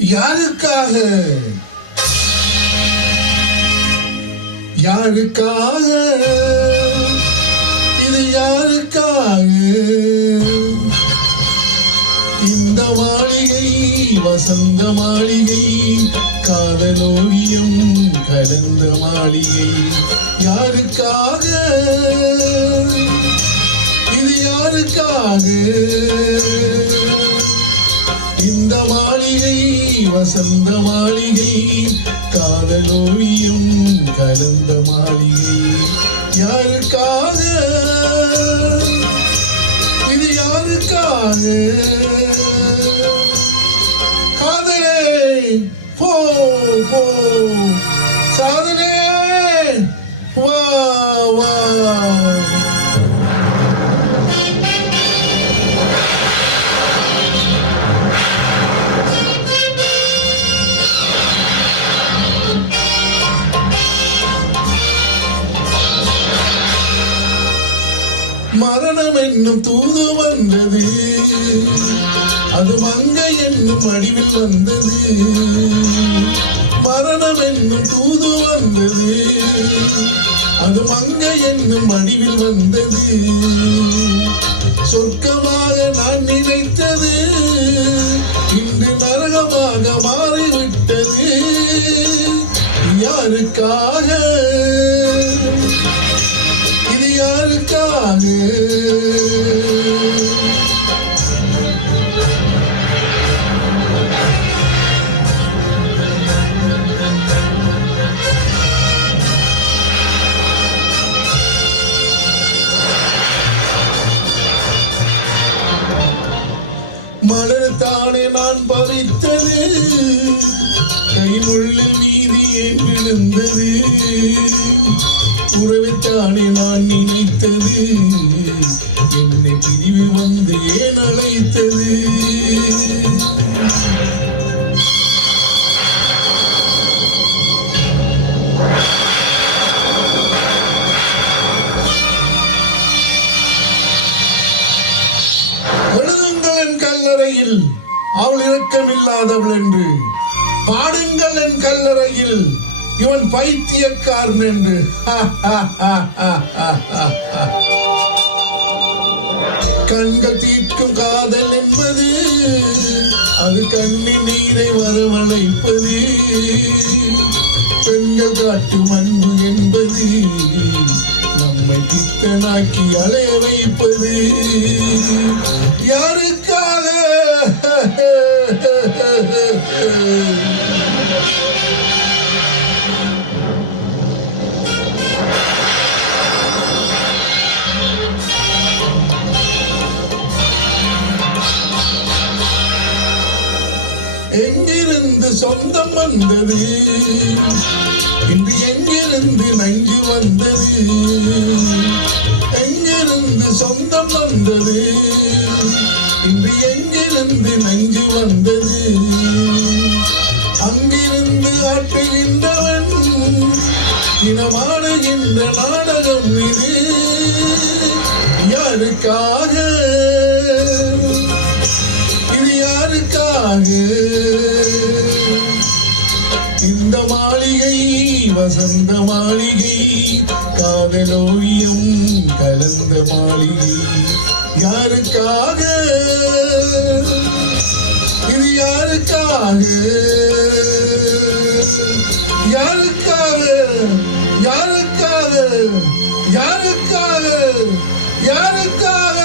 யாருக்காக யாருக்காக இது யாருக்காக இந்த மாளிகை வசந்த மாளிகை காதலோவியம் கலந்த மாளிகை யாருக்காக இது யாருக்காக இந்த மாளிகை வசந்த மாளிகை காதலோவியம் கலந்த மாளிகை யாருக்காக இது யாருக்காக காதலே போ போ சாதனே வா வா மரணம் என்னும் தூது வந்தது அது மங்கை என்னும் அடிவில் வந்தது மரணம் என்னும் தூது வந்தது அது மங்கை என்னும் அடிவில் வந்தது சொர்க்கமாக நான் நினைத்தது இன்று நரகமாக மாறிவிட்டது யாருக்காக யாருக்காக மலர்தானே நான் பறித்தது கைமுள்ளில் நீதி ஏன் விழுந்தது உறவைத்தானே நான் நினைத்தது என்னை பிரிவு வந்து ஏன் அழைத்தது எழுதுங்கள் என் கல்லறையில் அவள் இரக்கமில்லாதவள் என்று பாடுங்கள் என் கல்லறையில் இவன் பைத்தியக்காரன் என்று கண்கள் தீர்க்கும் காதல் என்பது அது கண்ணின் நீரை வரவழைப்பது பெண்கள் காட்டும் அன்பு என்பது நம்மை பித்தனாக்கி அலைய வைப்பது யாருக்காக எங்கிருந்து சொந்தம் வந்தது இன்று எங்கிருந்து நஞ்சு வந்தது எங்கிருந்து சொந்தம் வந்தது இன்று எங்கிருந்து நஞ்சு வந்தது அங்கிருந்து ஆட்டுகின்றவன் இனமாடுகின்ற நாடகம் இது யாருக்காக இது யாருக்காக இந்த மாளிகை வசந்த மாளிகை காதலோவியம் கலந்த மாளிகை யாருக்காக இது யாருக்காக யாருக்காக யாருக்காக யாருக்காக யாருக்காக